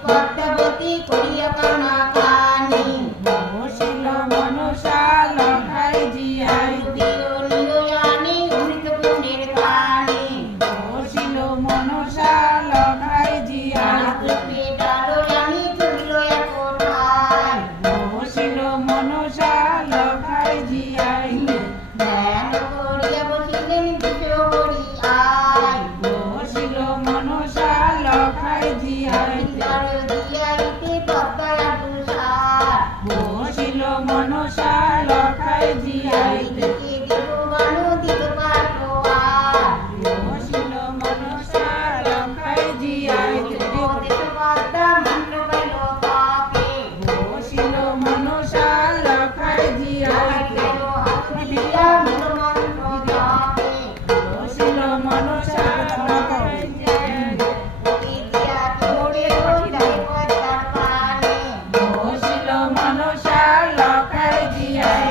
পদ্মাবতী করিয়া কানাকানি বসিল মনসা লখাই জিয়াই জানি অমৃত কুণ্ডের কানে বসিল মনসা লখাই জিয়াই ডালো জানি চলিল এক কোঠায় বসিল মনসা লখাই জিয়াই ধ্যান করিয়া বসিলেন দুটো হরি আয় বসিল মনসা লখাই জিয়াই দিয়াইতে পদ্মায় তুষার বসিল মনসা লখাই জিয়াই দেববানু দিল পাটোয়ার বসিল মনসা লখাই জিয়াই পদ্মা মন্ত্র গেল তাকে বসিল মনসা লখাই জিয়াই গেল হাত দিয়া মূল মন্ত্র জপে বসিল মনসা লখাই জিয়াই দিয়া তোরে যায় পদ্মার পানে বসিল মনসা লখাই জিয়াই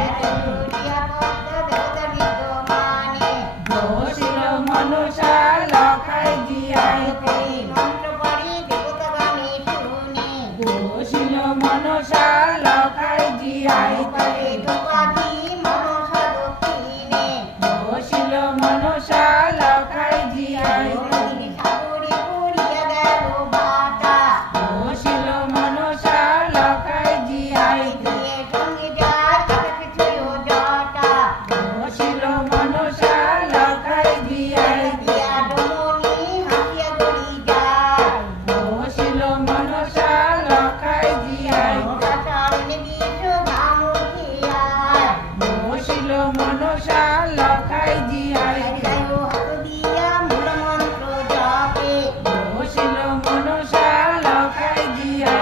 দিয়া পদ্মা দেবতা বিদ্যমানে বসিল মনসা লখাই জিয়াই মন্ত্র পড়ি দেবতা গানে শুনে বসিল মনসা লখাই জিয়াই করে ধোপাধি মনসা দক্ষিণে বসিল মনসা লখাই জিয়াই সাগরে পড়িয়া গেল বাটা বসিল মনসা লখাই জিয়াই দিয়ে সঙ্গে যায় আকাশে ছিল জটা বসিল মনসা লখাই জিয়াই দিয়া ডমনি হাসিয়া গড়ি যায় বসিল মনসা লখাই জিয়াই সারণে বিষ ঘাম উঠিয়ায় বসিল মনসা লখাই জিয়াই যাই হাত দিয়া মূল মন্ত্র জপে বসিল মনসা লখাই জিয়াই